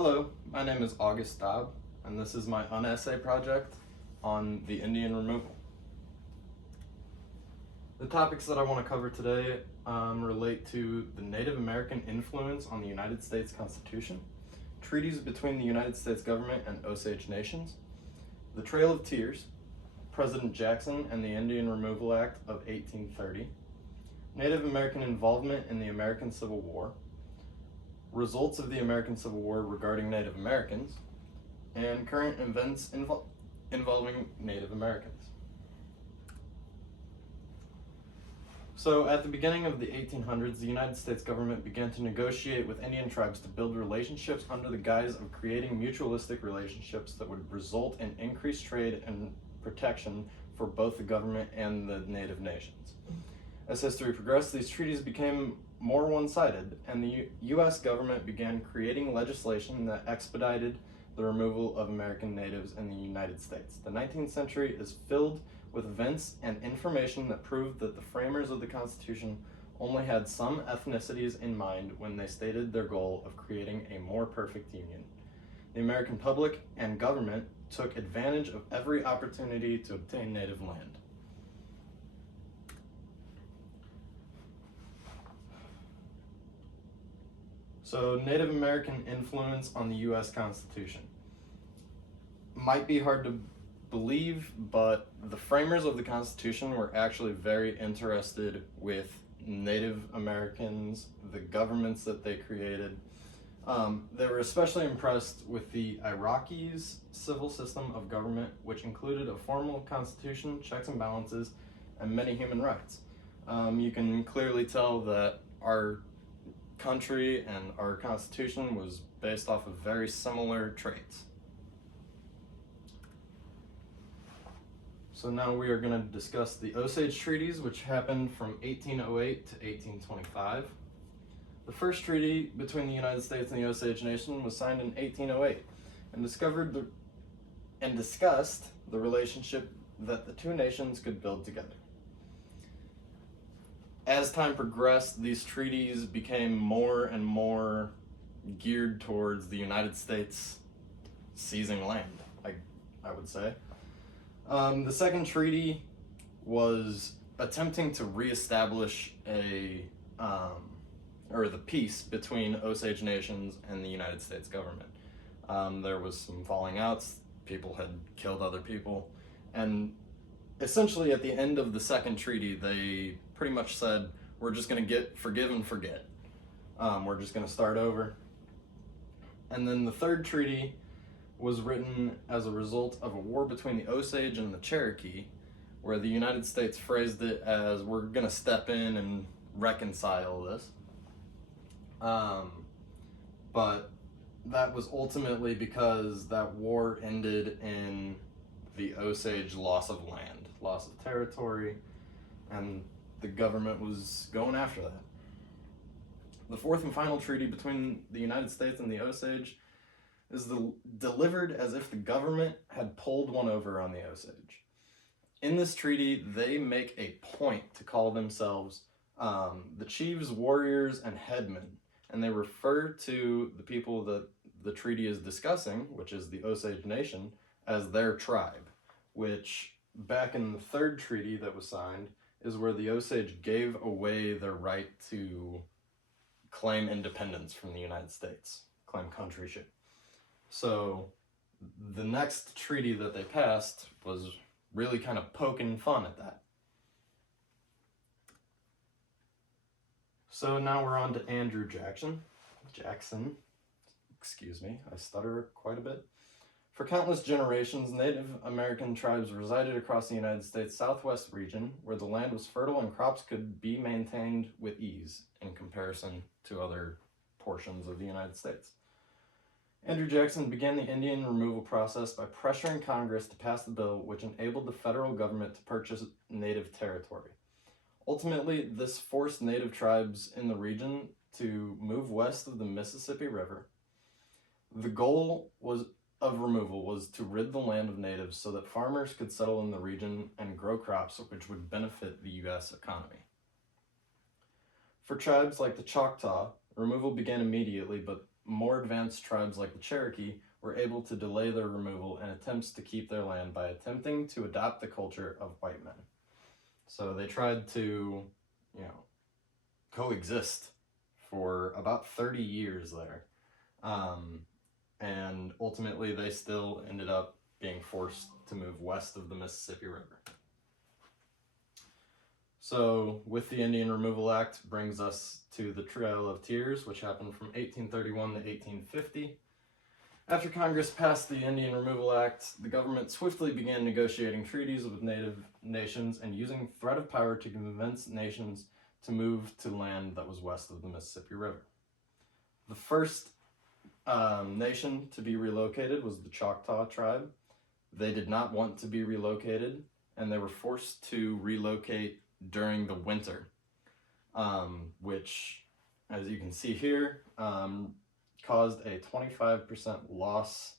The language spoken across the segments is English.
Hello, my name is August Dobb, and this is my Unessay project on the Indian removal. The topics that I want to cover today relate to the Native American influence on the United States Constitution, treaties between the United States government and Osage nations, the Trail of Tears, President Jackson and the Indian Removal Act of 1830, Native American involvement in the American Civil War, results of the American Civil War regarding Native Americans, and current events involving Native Americans. So at the beginning of the 1800s, the United States government began to negotiate with Indian tribes to build relationships under the guise of creating mutualistic relationships that would result in increased trade and protection for both the government and the native nations. As history progressed, these treaties became more one-sided, and the U.S. government began creating legislation that expedited the removal of American natives in the United States. The 19th century is filled with events and information that proved that the framers of the Constitution only had some ethnicities in mind when they stated their goal of creating a more perfect union. The American public and government took advantage of every opportunity to obtain native land. So, Native American influence on the U.S. Constitution. Might be hard to believe, but the framers of the Constitution were actually very interested with Native Americans, the governments that they created. They were especially impressed with the Iraqis' civil system of government, which included a formal constitution, checks and balances, and many human rights. You can clearly tell that our country and our constitution was based off of very similar traits. So now we are going to discuss the Osage treaties, which happened from 1808 to 1825. The first treaty between the United States and the Osage Nation was signed in 1808 and discussed the relationship that the two nations could build together. As time progressed, these treaties became more and more geared towards the United States seizing land, I would say. The second treaty was attempting to reestablish the peace between Osage nations and the United States government. There was some falling outs, people had killed other people, and essentially at the end of the second treaty, they pretty much said, we're just going to forgive and forget. We're just going to start over. And then the third treaty was written as a result of a war between the Osage and the Cherokee, where the United States phrased it as, we're going to step in and reconcile this. But that was ultimately because that war ended in the Osage loss of land, loss of territory, and the government was going after that. The fourth and final treaty between the United States and the Osage is delivered as if the government had pulled one over on the Osage. In this treaty, they make a point to call themselves the chiefs, warriors, and headmen, and they refer to the people that the treaty is discussing, which is the Osage Nation, as their tribe, which back in the third treaty that was signed is where the Osage gave away their right to claim independence from the United States, claim countryship. So the next treaty that they passed was really kind of poking fun at that. So now we're on to Andrew Jackson, excuse me, I stutter quite a bit. For countless generations, Native American tribes resided across the United States Southwest region, where the land was fertile and crops could be maintained with ease in comparison to other portions of the United States. Andrew Jackson began the Indian removal process by pressuring Congress to pass the bill which enabled the federal government to purchase native territory. Ultimately, this forced native tribes in the region to move west of the Mississippi River. The goal of removal was to rid the land of natives so that farmers could settle in the region and grow crops which would benefit the U.S. economy. For tribes like the Choctaw, removal began immediately, but more advanced tribes like the Cherokee were able to delay their removal in attempts to keep their land by attempting to adopt the culture of white men. So they tried to, coexist for about 30 years there. And ultimately they still ended up being forced to move west of the Mississippi River. So with the Indian Removal Act brings us to the Trail of Tears, which happened from 1831 to 1850. After Congress passed the Indian Removal Act, the government swiftly began negotiating treaties with native nations and using threat of power to convince nations to move to land that was west of the Mississippi River. The first nation to be relocated was the Choctaw tribe. They did not want to be relocated, and they were forced to relocate during the winter, which, as you can see here, caused a 25% loss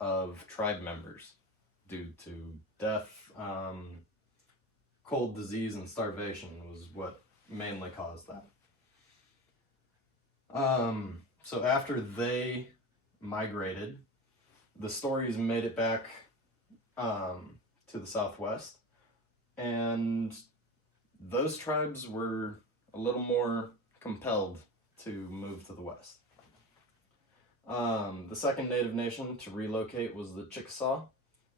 of tribe members due to death, cold, disease, and starvation was what mainly caused that. So after they migrated, the stories made it back to the Southwest, and those tribes were a little more compelled to move to the West. The second native nation to relocate was the Chickasaw,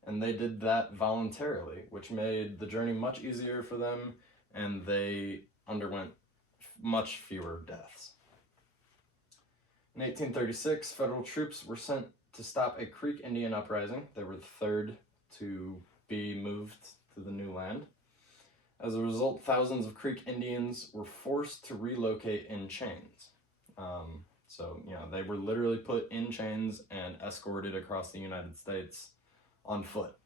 and they did that voluntarily, which made the journey much easier for them, and they underwent much fewer deaths. In 1836, federal troops were sent to stop a Creek Indian uprising. They were the third to be moved to the new land. As a result, thousands of Creek Indians were forced to relocate in chains. So, they were literally put in chains and escorted across the United States on foot.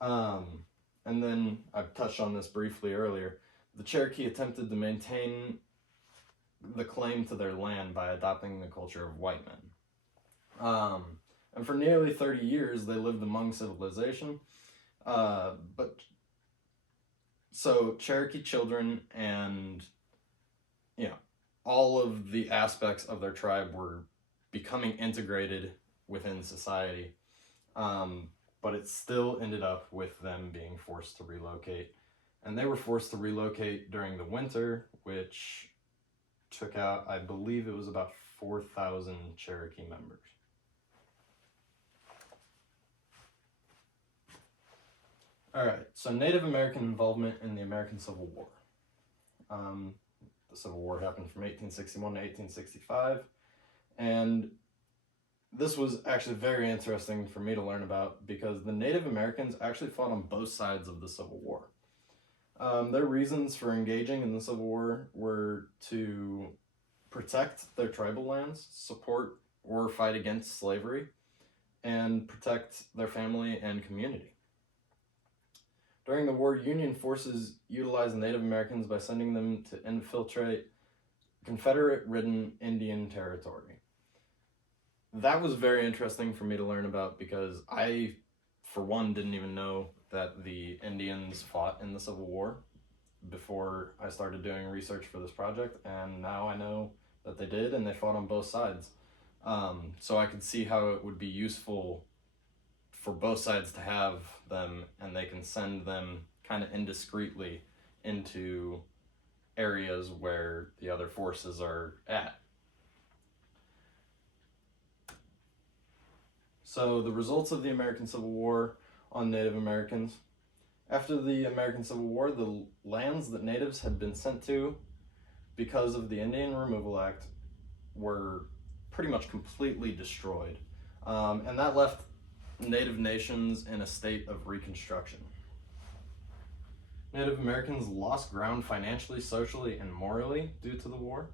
And then, I've touched on this briefly earlier, the Cherokee attempted to maintain the claim to their land by adopting the culture of white men. And for nearly 30 years, they lived among civilization. So Cherokee children and, all of the aspects of their tribe were becoming integrated within society. But it still ended up with them being forced to relocate. And they were forced to relocate during the winter, which took out, I believe it was about 4,000 Cherokee members. All right, so Native American involvement in the American Civil War. The Civil War happened from 1861 to 1865, and this was actually very interesting for me to learn about because the Native Americans actually fought on both sides of the Civil War. Their reasons for engaging in the Civil War were to protect their tribal lands, support or fight against slavery, and protect their family and community. During the war, Union forces utilized Native Americans by sending them to infiltrate Confederate-ridden Indian territory. That was very interesting for me to learn about because I, for one, didn't even know that the Indians fought in the Civil War before I started doing research for this project, and now I know that they did, and they fought on both sides. So I could see how it would be useful for both sides to have them, and they can send them kind of indiscreetly into areas where the other forces are at. So the results of the American Civil War on Native Americans. After the American Civil War, the lands that natives had been sent to because of the Indian Removal Act were pretty much completely destroyed. And that left Native nations in a state of reconstruction. Native Americans lost ground financially, socially, and morally due to the war.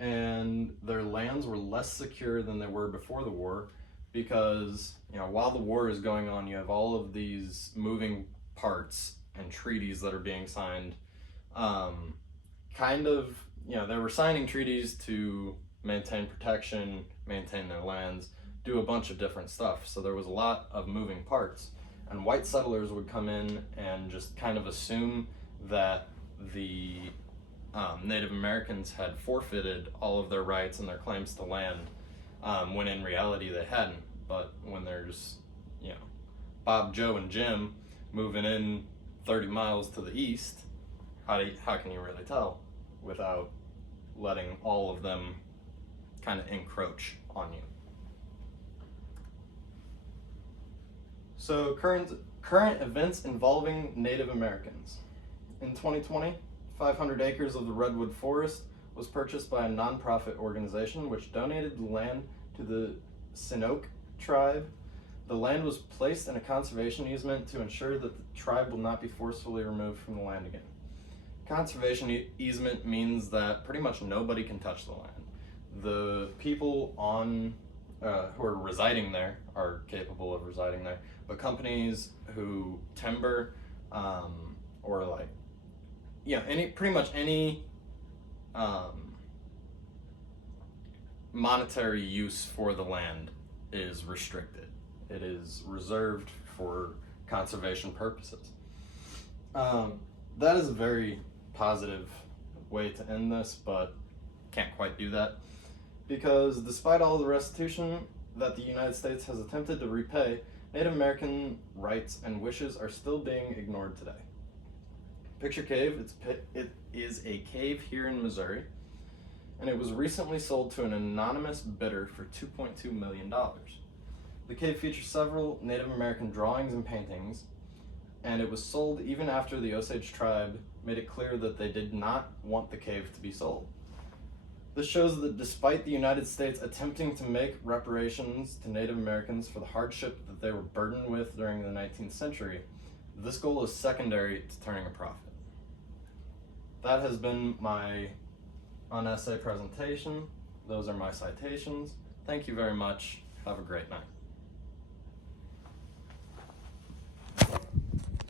And their lands were less secure than they were before the war because, while the war is going on, you have all of these moving parts and treaties that are being signed. They were signing treaties to maintain protection, maintain their lands, do a bunch of different stuff. So there was a lot of moving parts. And white settlers would come in and just kind of assume that the Native Americans had forfeited all of their rights and their claims to land. when in reality they hadn't. But when there's, you know, Bob, Joe, and Jim moving in 30 miles to the east, how can you really tell without letting all of them kind of encroach on you? So current events involving Native Americans. In 2020, 500 acres of the Redwood Forest was purchased by a nonprofit organization which donated the land to the Sinoke tribe. The land was placed in a conservation easement to ensure that the tribe will not be forcefully removed from the land again. Conservation easement means that pretty much nobody can touch the land. The people who are residing there are capable of residing there, but companies who timber or like, yeah, pretty much any monetary use for the land is restricted. It is reserved for conservation purposes. That is a very positive way to end this, but can't quite do that, because despite all the restitution that the United States has attempted to repay, Native American rights and wishes are still being ignored today. Picture Cave, it is a cave here in Missouri, and it was recently sold to an anonymous bidder for $2.2 million. The cave features several Native American drawings and paintings, and it was sold even after the Osage tribe made it clear that they did not want the cave to be sold. This shows that despite the United States attempting to make reparations to Native Americans for the hardship that they were burdened with during the 19th century, this goal is secondary to turning a profit. That has been my Unessay presentation. Those are my citations. Thank you very much. Have a great night.